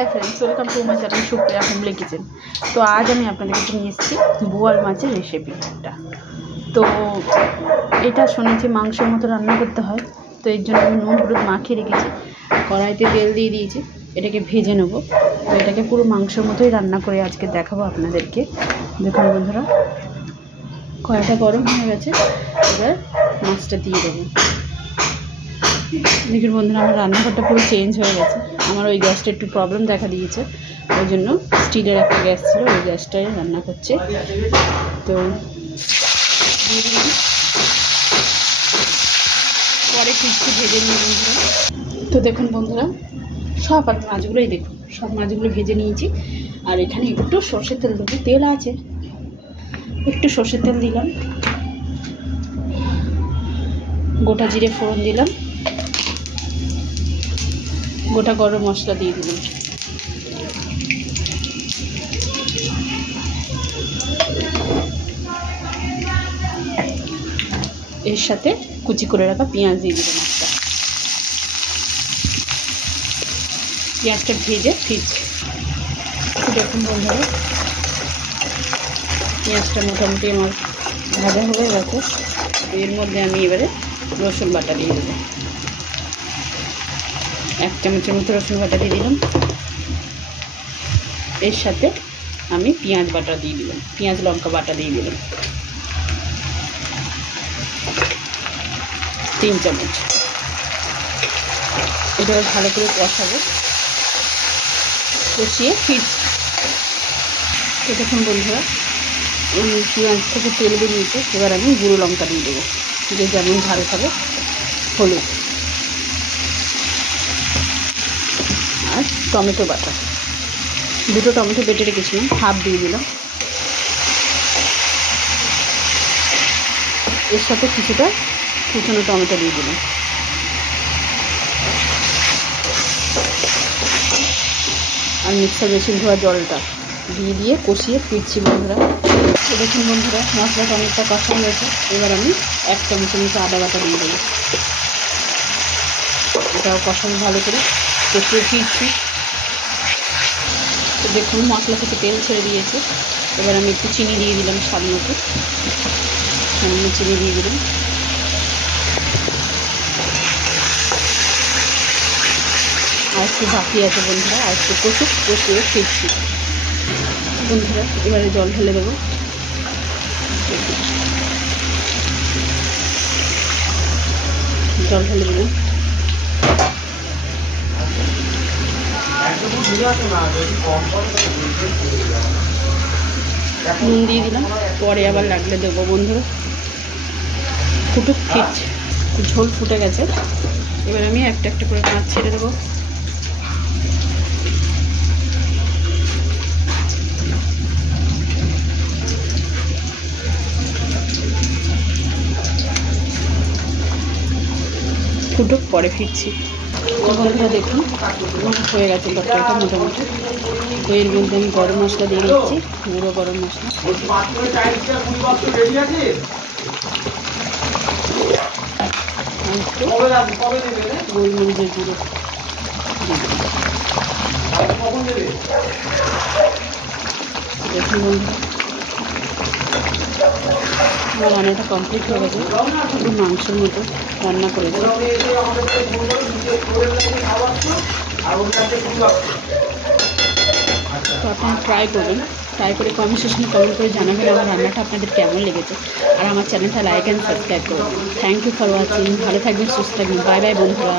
Hi friends, welcome to my channel Supriya homely kitchen. তো আজ আমি আপনাদের কাছে নিয়ে এসেছি বোয়াল মাছের রেসিপিটা। তো এটা শুনেছি মাংসের মতো রান্না করতে হয়। তো এর জন্য আমি নুন হলুদ মাখিয়ে রেখেছি, কড়াইতে তেল দিয়ে দিয়েছি, এটাকে ভেজে নেবো। তো এটাকে পুরো মাংসের মতোই রান্না করে আজকে দেখাবো আপনাদেরকে। দেখুন বন্ধুরা, কড়াইটা গরম হয়ে গেছে, এবার মাছটা দিয়ে দেবো। দেখুন বন্ধুরা, আমার রান্নাঘরটা পুরো চেঞ্জ হয়ে গেছে। আমার ওই গ্যাসটা একটু প্রবলেম দেখা দিয়েছে, ওই জন্য স্টিলের একটা গ্যাস ছিল, ওই গ্যাসটাই রান্না করছে। তো পরে কিছু ভেজে নিই বন্ধুরা। তো দেখুন বন্ধুরা, সব মাছগুলোই দেখুন, সব মাছগুলো ভেজে নিয়েছি। আর এখানে একটু সর্ষের তেল দেবো, তেল আছে, একটু সর্ষের তেল দিলাম, গোটা জিরে ফোড়ন দিলাম, গোটা গরম মশলা দিয়ে দিলাম, এর সাথে কুচি করে রাখা পেঁয়াজ দিয়ে দিলাম একটা। পেঁয়াজটা ভেজে ফিরছি। দেখুন বন্ধুরা, পেঁয়াজটা মোটামুটি আমার ভাজা হয়ে গেছে। এর মধ্যে আমি এবারে রসুন বাটা দিয়ে দেবো, 1 চামচের মতো রসুন বাটা দিয়ে দিলাম। এর সাথে আমি পেঁয়াজ বাটা দিয়ে দিলাম, পেঁয়াজ লঙ্কা বাটা দিয়ে দিলাম 3 চামচ। এটা ভালো করে কষাবো, কষিয়ে ফিরছি। তো দেখুন বন্ধুরা, পেঁয়াজ থেকে তেল বেরিয়েছে, এবার আমি গুঁড়ো লঙ্কা দিয়ে দেবো, যে যেমন ঝাল খাবে, হলুদ আর টমেটো বাটা, 2টো টমেটো বেটে রেখেছিলাম, হাফ দিয়ে দিলাম। এর সাথে কিছুটা কুচনো টমেটো দিয়ে দিলাম। আর মিক্সার মেশিন ধোয়া জলটা দিয়ে কষিয়ে ফিরছি বন্ধুরা। তো দেখুন বন্ধুরা, মশলাটা অনেকটা কষা হয়েছে, এবার আমি 1 চামচের মতো আদা বাটা দিয়ে দেবো। এটাও কষানো ভালো করে কষিয়ে ফিরছি। তো দেখুন মশলা থেকে তেল ছেড়ে দিয়েছে, এবার আমি একটু চিনি দিয়ে দিলাম, স্বাদ মতো সামান্য চিনি দিয়ে দিলাম। আর একটু বাকি আছে বন্ধুরা, আর একটু কষিয়ে ফিরছি বন্ধুরা। এবারে জল ঢেলে দেবো, জল ঢেলে দেবো। নুন দিয়ে দিলাম, পরে আবার লাগলে দেবো বন্ধুরা। ফুটুক, ফিরছে, ঝোল ফুটে গেছে। এবার আমি একটা একটা করে মাছ ছেড়ে দেবো। ফুটুক, পরে ফিরছি। বন্ধুরা দেখুন, হয়ে গেছে তরকারিটা মোটামুটি। তো এর মধ্যে আমি গরম মশলা দিয়ে দিচ্ছি, গুঁড়ো গরম মশলা, গোলমরিচের গুঁড়ো। দেখুন বন্ধুরা, আমার রান্নাটা কমপ্লিট হয়ে গেছে, একটু মাংসের মতো রান্না করেছি। তো আপনারা ট্রাই করবেন, ট্রাই করে কমেন্ট সেকশনে কমেন্ট করে জানাবেন আমার রান্নাটা আপনাদের কেমন লেগেছে। আর আমার চ্যানেলটা লাইক অ্যান্ড সাবস্ক্রাইব করবেন। Thank you for watching. ভালো থাকবেন, সুস্থ থাকবেন। বাই বাই বন্ধুরা।